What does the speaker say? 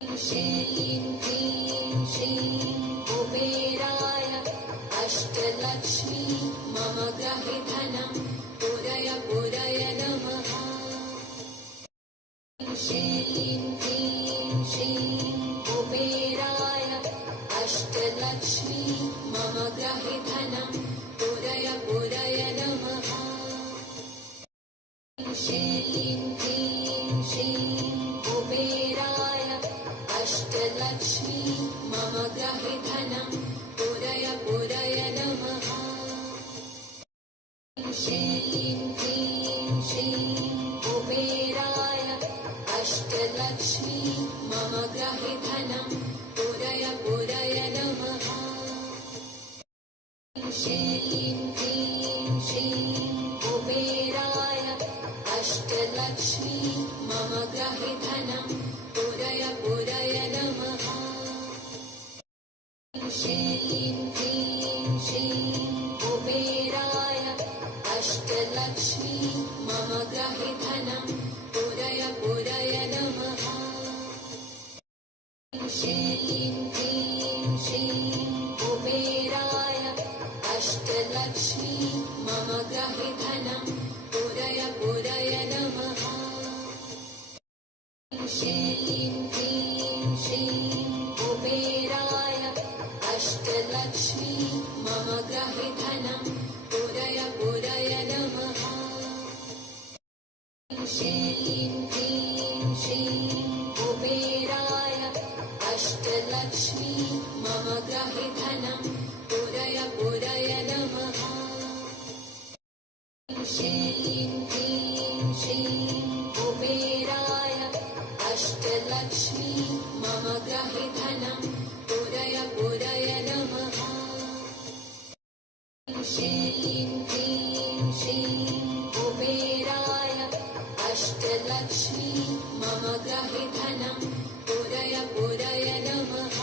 श्रीं क्लीं श्रीं कुबेराय अष्टलक्ष्मी मम गृहे धनं पुरय पुरय नमः। श्रीं क्लीं श्रीं कुबेराय अष्टलक्ष्मी मम गृहे धनं पुरय पुरय नमः। श्रीं क्लीं श्रीं कुबेराय अष्टलक्ष्मी मम गृहे धनं पुरय पुरय नमः। श्रीं क्लीं श्रीं कुबेराय अष्टलक्ष्मी मम गृहे धनं पुरय पुरय नमः। श्रीं क्लीं श्रीं कुबेराय अष्टलक्ष्मी मम गृहे धनं पुरय पुरय नमः। श्रीं क्लीं श्रीं कुबेराय अष्टलक्ष्मी मम गृहे धनं पुरय पुरय नमः। श्रीं क्लीं श्रीं कुबेराय अष्टलक्ष्मी मम गृहे धनं पुरय पुरय नमः। श्रीं क्लीं श्रीं कुबेराय अष्टलक्ष्मी मम गृहे धनं पुरय पुरय नमः। श्रीं क्लीं श्रीं कुबेराय अष्टलक्ष्मी मम गृहे धनं पुरय पुरय नमः। श्रीं क्लीं श्रीं कुबेराय अष्टलक्ष्मी मम गृहे धनं पुरय पुरय नमः। श्रीं क्लीं श्रीं कुबेराय अष्टलक्ष्मी मम गृहे धनं पुरय पुरय नमः।